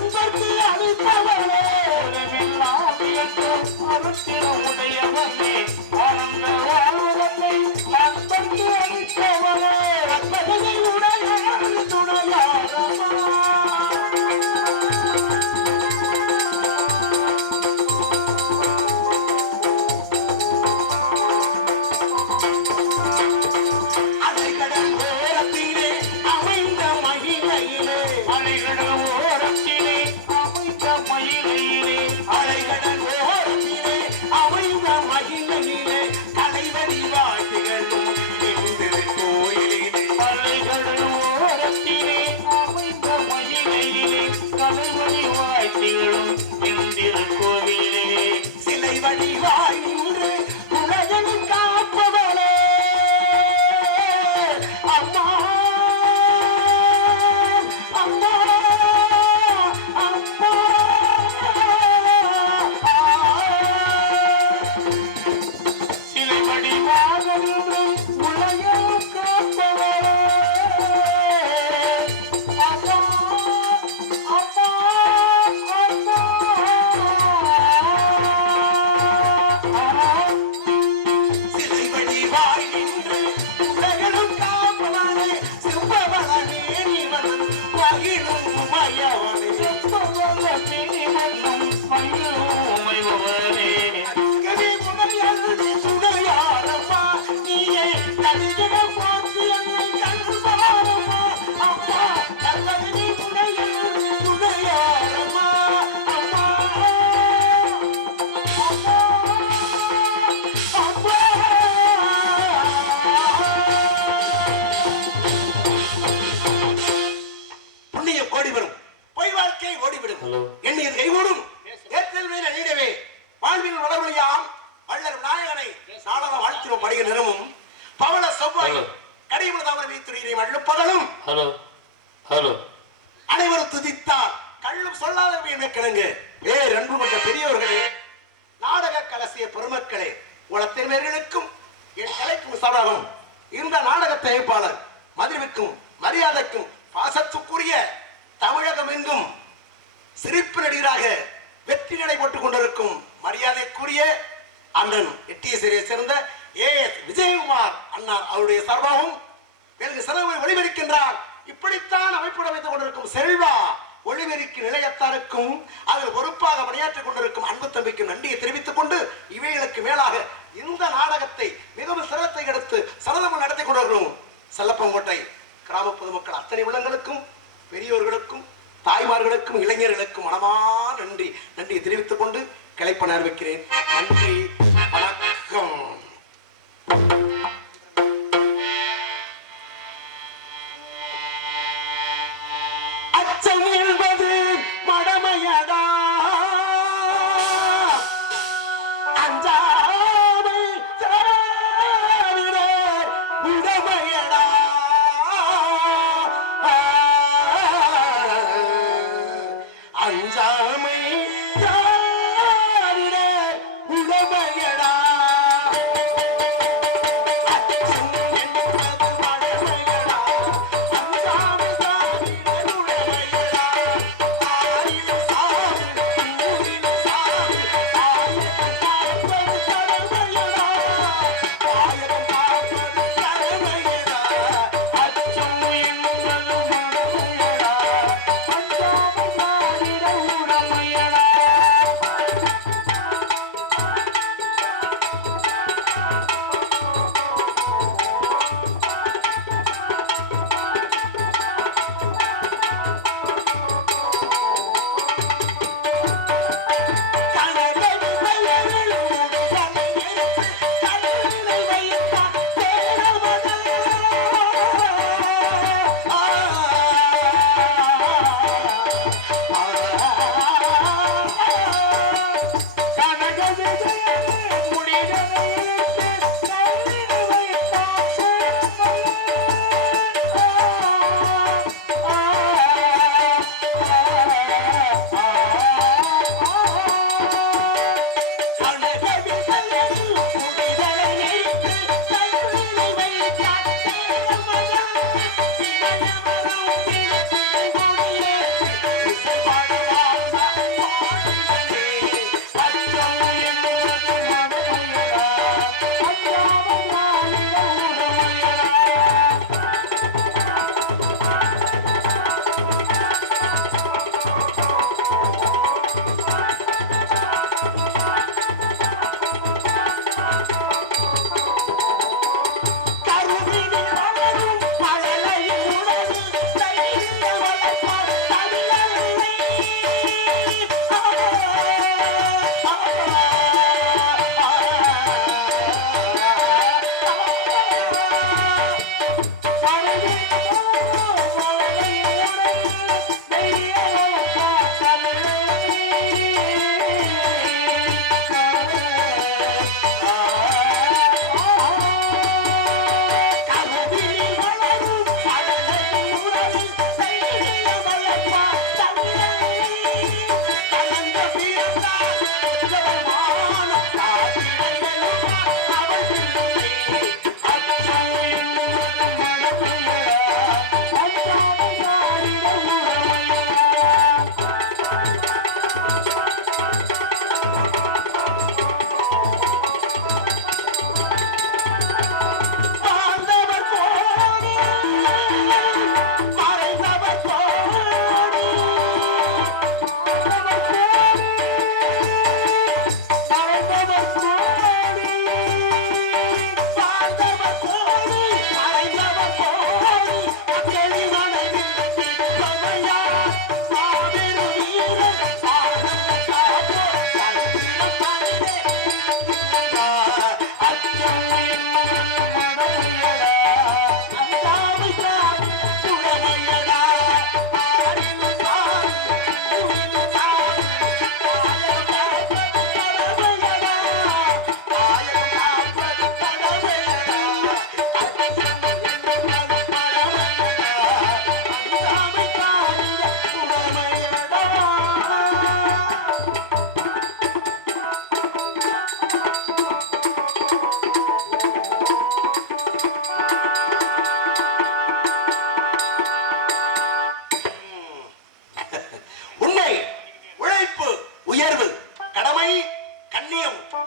அன்பர்த்தி அளிப்பவரே உலகெல்லாம் உடையவரே இருக்கிறார் அன்னார் அவருடைய சர்வமும் எனக்கு சிறவை ஒளிபெருக்கின்றார் இப்படித்தான் அமைப்புடன் வைத்துக் கொண்டிருக்கும் செல்வா ஒளிபெருக்கு நிலையத்தாருக்கும் அதில் பொறுப்பாக பணியாற்றிக் கொண்டிருக்கும் அன்பு தம்பிக்கும் நன்றியை தெரிவித்துக் கொண்டு இவைகளுக்கு மேலாக இந்த நாடகத்தை மிகவும் சிரத்தை எடுத்து சரதமும் நடத்தி கொண்டிருக்கிறோம். செல்லப்பங்கோட்டை கிராம பொதுமக்கள் அத்தனை உள்ளங்களுக்கும் பெரியோர்களுக்கும் தாய்மார்களுக்கும் இளைஞர்களுக்கும் மனமா நன்றி. நன்றியை தெரிவித்துக் கொண்டு கிளைப்பன அறிவிக்கிறேன் நன்றி வணக்கம்.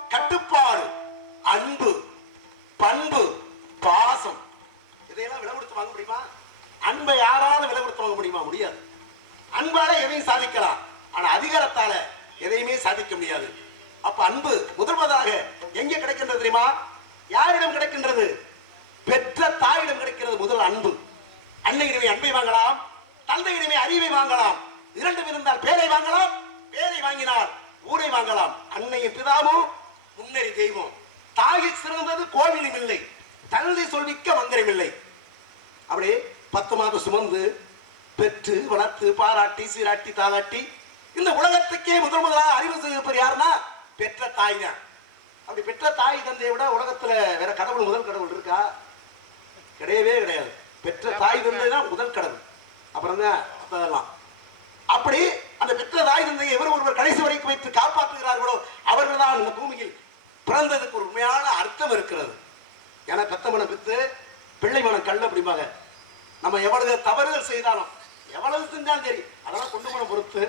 கட்டுப்பாடு அன்பு பண்பு பாசம். இதையெல்லாம் விலை கொடுத்து வாங்க முடியுமா? அன்பை யாராவது விலை கொடுத்து வாங்க முடியுமா? முடியாது. அன்பால எதையும் சாதிக்கலாம். ஆனா அதிகாரத்தால எதையுமே சாதிக்க முடியாது. அப்ப அன்பு முதல்வதாக எங்கே கிடைக்கின்றது தெரியுமா? யாரிடம் கிடைக்கின்றது? பெற்ற தாயிடம் கிடைக்கிறது முதல் அன்பு. அன்னையிடமே அன்பை வாங்கலாம் தந்தையிடமே அறிவை வாங்கலாம். இரண்டும் இருந்தால் பேரை வாங்கலாம் பேரை வாங்கினால் ஊரை வாங்கலாம். அன்னையின் பிதாவும் முன்னறி தெய்வம். தாயில் சிறந்தது கோவிலும் இல்லை. தந்தை சொல்விக்க மந்திரம் இல்லை. அப்படியே பத்து மாதம் சுமந்து பெற்று வளர்த்து பாராட்டி சீராட்டி தாளாட்டி இந்த உலகத்துக்கே முதல் முதலாக அறிவு செய்யப்பர் யாருன்னா பெற்ற தாய் தான். அப்படி பெற்ற தாய் தந்தையை விட உலகத்துல வேற கடவுள் முதல் கடவுள் இருக்கா? கிடையவே கிடையாது. பெற்ற தாய் தந்தை தான் முதல் கடவுள். அப்புறம் தான் அப்படி அந்த பெற்ற தாய் தந்தையை எவர் ஒருவர் கடைசி வரைக்கும் வைத்து காப்பாற்றுகிறார்களோ அவர்கள் தான் இந்த பூமியில் பிறந்ததுக்கு ஒரு உண்மையான அர்த்தம் இருக்கிறது. ஏன்னா பெத்த மனம் பித்து பிள்ளை மனம் கல் அப்படிம்பாங்க. நம்ம எவ்வளவு தவறுகள் செய்தாலும் எவ்வளவு செஞ்சாலும் சரி அதெல்லாம் கொண்டு போன பொறுத்து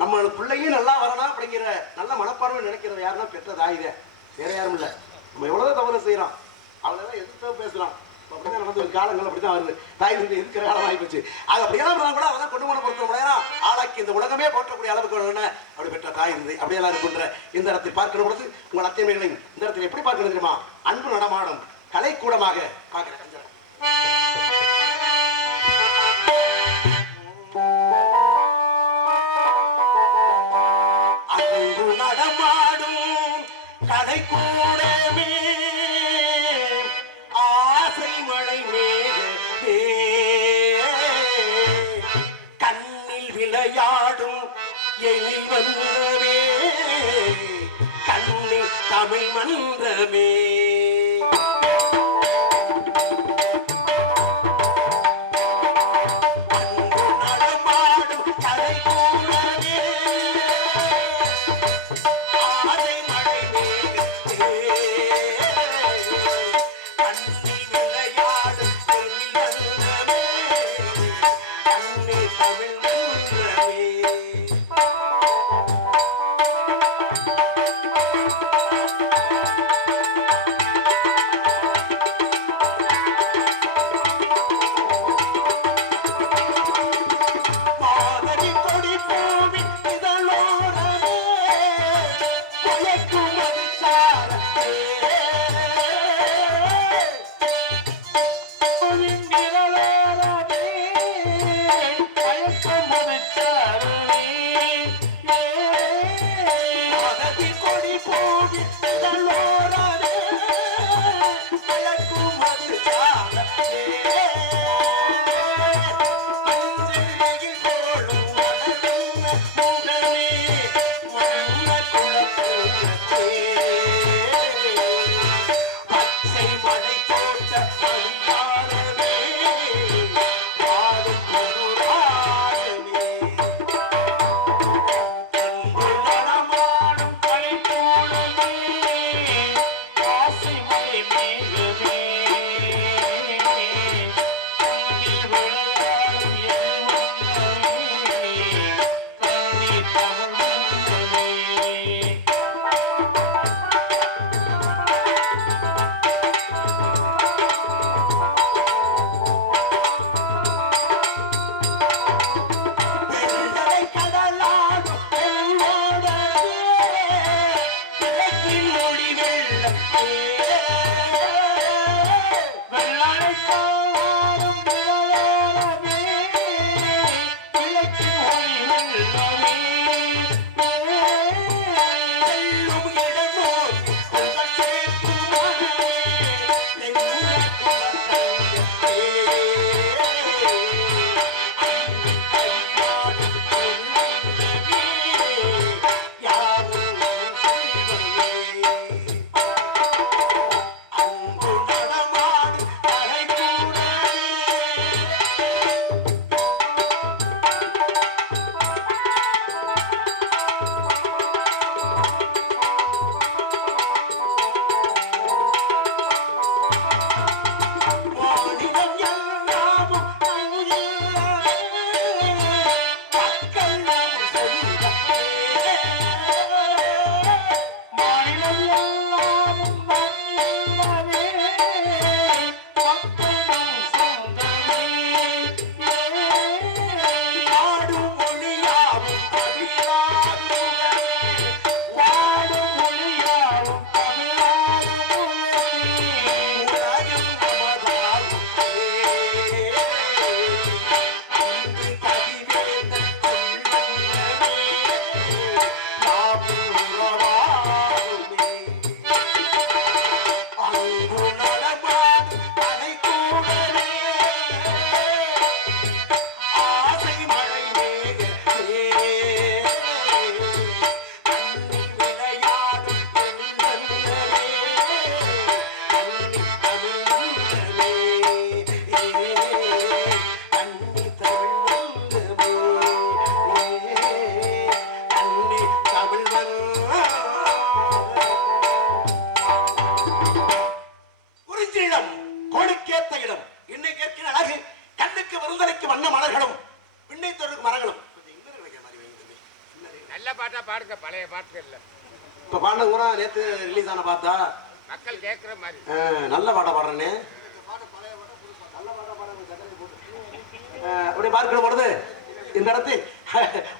நம்ம பிள்ளையும் நல்லா வரணும் அப்படிங்கிற நல்ல மனப்பான்மை நினைக்கிறது யாருன்னா பெற்ற தாய் வேற யாரும் இல்லை. நம்ம எவ்வளவு தவறு செய்யறோம். அவங்களெல்லாம் எதிர்த்து பேசலாம் அப்படிதான் நடந்து ஒரு காலங்கள் அப்படிதான் வருது. தாய் தந்தை இருக்கிற காலம் ஆகி போச்சு அது அப்படியெல்லாம் கூட அதெல்லாம் கொண்டு போன பொறுத்த முடியாது ஆளாக்கி இந்த உலகமே போற்றக்கூடிய அளவுக்கு வேணும்னா அப்படி பெற்ற தாய் தந்தை அப்படியெல்லாம் இருக்கின்ற இந்த இடத்தை பார்க்கிற பொழுது உங்கள் அத்தைமைகளையும் இந்த இடத்தில் எப்படி பார்க்கணும் தெரியுமா? அன்பு நடமாடும் கலைக்கூடமாக பார்க்கிறேன். அன்பு நடமாடும் கலைக்கூடமே மன்றமே இப்ப பாடின கூட நேத்து ரிலீஸ் ஆன பார்த்தா? மக்கள் கேட்குற மாதிரி. நல்ல பாட்டா பாடுறேனே. அப்படி பார்க்கிற பொழுது இந்த இடத்தில்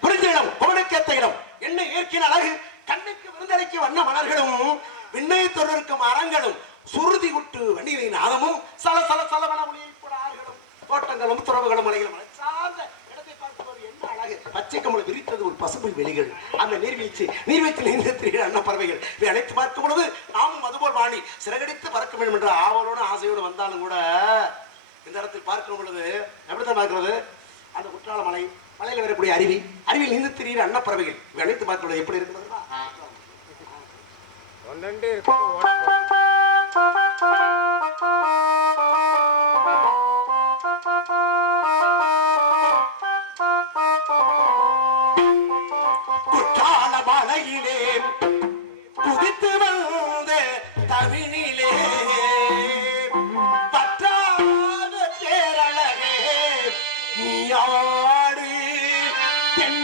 புரிஞ்ச இடம் கோடுக்கேத்த இடம். என்ன இயற்கையின் அழகு? கண்ணுக்கு விருந்தளிக்கு வண்ண மலர்களும் விண்ணை தொடர்க்கும் மரங்களும் சுருதி குட்டு வண்டிகளின் நாதமும் சல சல சலவன ஒளியைப்பட ஆறுகளும் தோட்டங்களும் துறவுகளும் மலைகளும் மலை சார்ந்த இடத்தை பார்க்கும்போது என்ன அழகு பச்சை கம்பளம் விரித்தது ஒரு பசுமை வெளிகள். அந்த நீர்வீழ்ச்சி நீர்வீழ்ச்சி நீந்த திரிகிற அன்ன பறவைகள் இவை அனைத்து பார்க்கும் பொழுது நாமும் அதுபோல் வாணி சிறகடித்து பறக்க வேண்டும் என்ற ஆவலோடு ஆசையோடு வந்தாலும் கூட இந்த இடத்தில் பார்க்கும் பொழுது எப்படித்தான் பார்க்கிறது? அந்த குற்றால மலை மலையில வரக்கூடிய அருவி அருவியில் நீந்து திரிகிற அன்ன பறவைகள் இவை அனைத்து பார்க்கும் பொழுது எப்படி இருக்கிறது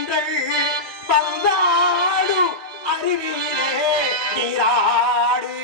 தென்றல் பந்தாடு அருவியிலே நீராடு.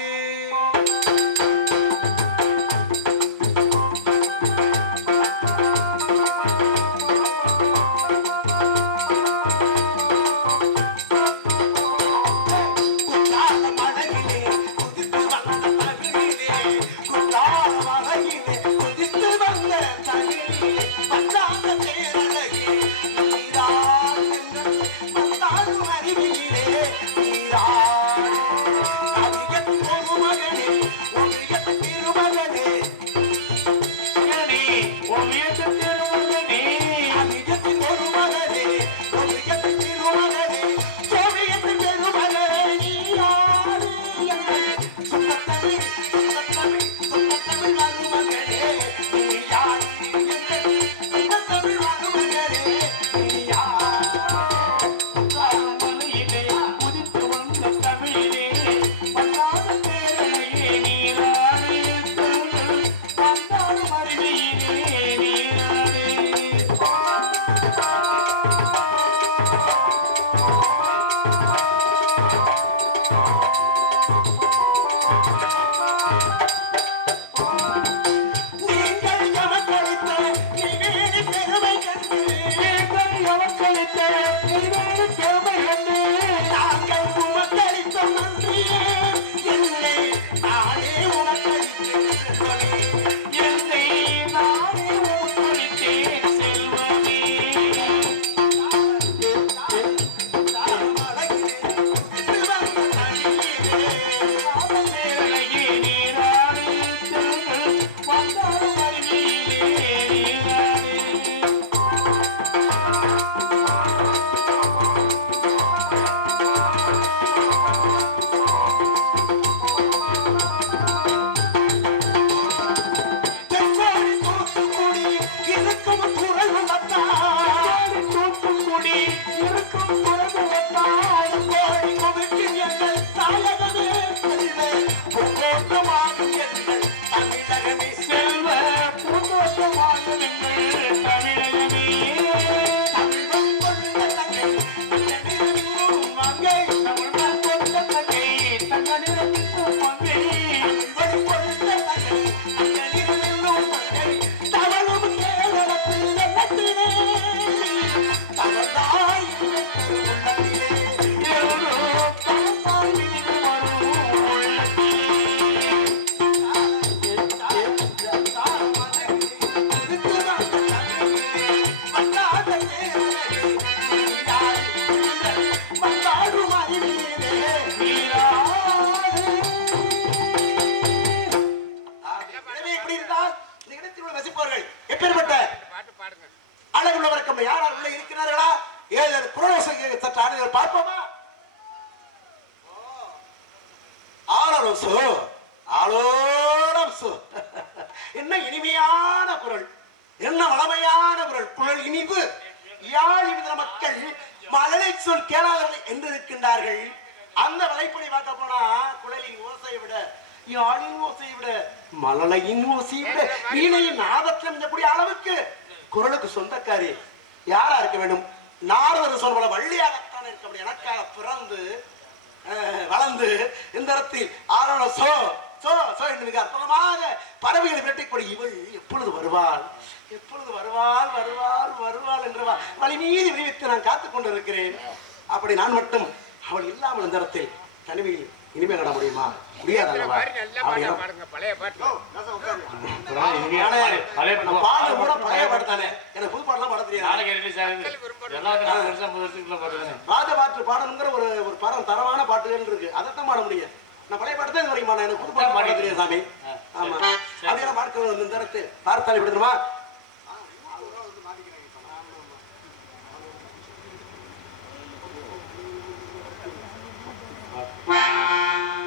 ஆலோசோ ஆலோரம்சோ என்ன இனிமையான குரல். என்ன வளமையான குரல். குரல் இனிவு. யாழ் மக்கள் மழலை சொல் கேளாதவர்கள் என்று இருக்கின்றார்கள் அந்த வலைப்படி பார்க்க போனா குழலின் ஓசையை விட யாழின் ஓசையை விட மலலையின் ஓசையை விட வீணையின் ஆபத்தில் இருக்கக்கூடிய அளவுக்கு குரலுக்கு சொந்தக்காரி யாரா இருக்க வேண்டும்? நாரதர் சொல்ல வள்ளியாகத்தான் இருக்க முடியும். எனக்காக பிறந்து வளர்ந்து இந்த இடத்தில் ஆரோட சோ சோ சோ என்று அற்புதமாக பறவைகளை வேட்டைப்படி இவள் எப்பொழுது வருவாள்? எப்பொழுது வருவாள் வருவாள் வருவாள் என்றவா வழி மீது விரிவித்து நான் காத்து கொண்டிருக்கிறேன். அப்படி நான் மட்டும் அவள் இல்லாமல் இந்த இடத்தில் தனிமையில் இனிமே கட முடியுமா? முடியாது பழைய பாட்டு கூட பழைய பாட்டு தானே. எனக்கு பாடலாம் பாட தெரியாது. ராஜபாட்டு ஒரு ஒரு பாடம் தரமான பாட்டுகள் இருக்கு. அதைத்தான் பாட முடியும். நான் பழைய பாட்டு தான் வரைக்கும் எனக்கு புது பாடம் பாட தெரியும் சாமி. ஆமா. அதெல்லாம் பார்க்க இந்த நேரத்து பார்த்தாலி Thank you.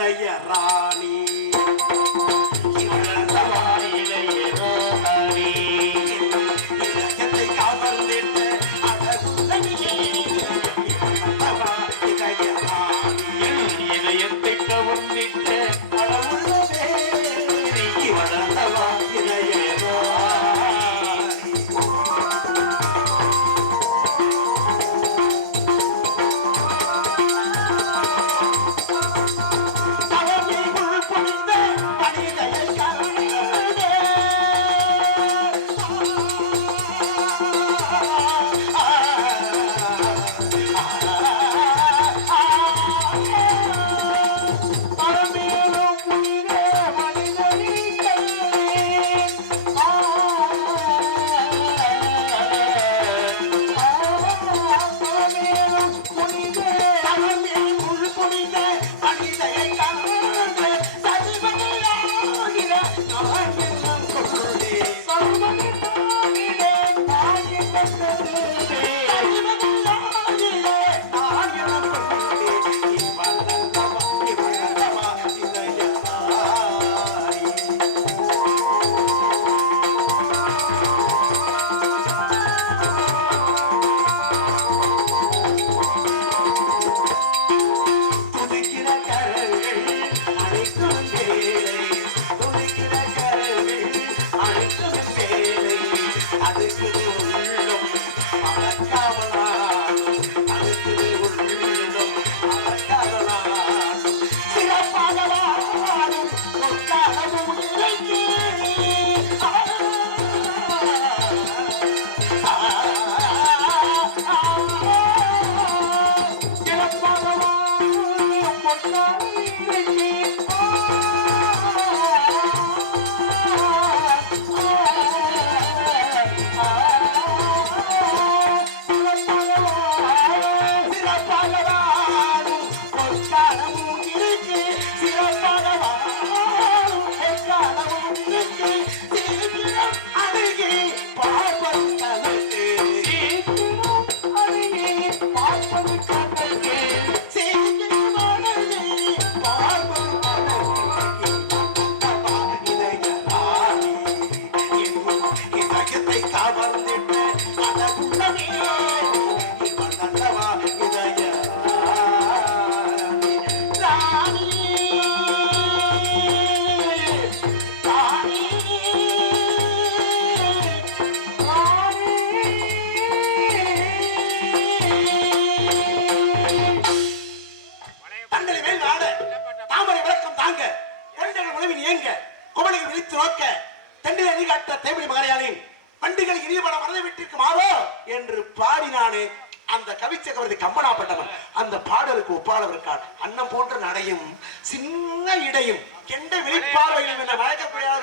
ஐயா ராணி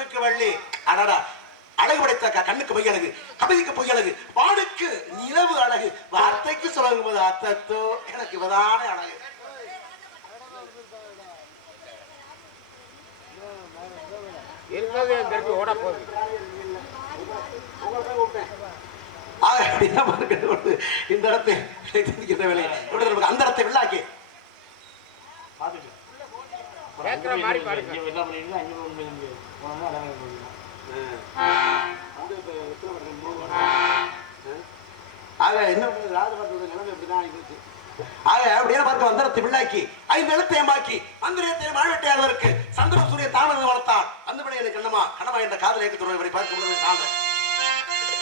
மயக்கக்கூடியவருக்கு வள்ளி. அடடா. அழகு படைத்த கண்ணுக்கு பொய் அழகு கவிதைக்கு பொய் அழகு வானுக்கு நிலவு அழகு வார்த்தைக்கு சொல்லும் போது அத்தத்தோ எனக்கு இவதான அழகு. இந்த இடத்தை அந்த இடத்தை வில்லாக்கி பாத்துட்டு கேட்குற மாதிரி என்ன. போனோம்னா அடங்க. ஆக என்ன பண்றது? ராஜபாட்டோட நிலைமை இப்படிதான் ஆகிப்போச்சு. ஆக அப்படியே பார்க்க வந்தரத்தை வில்லாக்கி ஐந்து எழுத்தை ஏமாக்கி மந்திரத்தை மாழ்வெட்டியாளருக்கு சந்திர சூரிய தாமதம் வளர்த்தான். அந்த விடையை கண்ணமா கண்ணமா என்ற காதல் பார்க்கும் பொழுது நான்